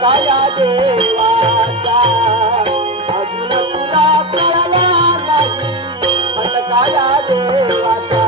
काया देवाचा. अजून तुला कळला नाही फटकाया देवाचा.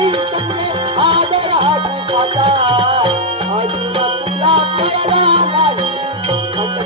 आजा आज मत ला करा नहीं मत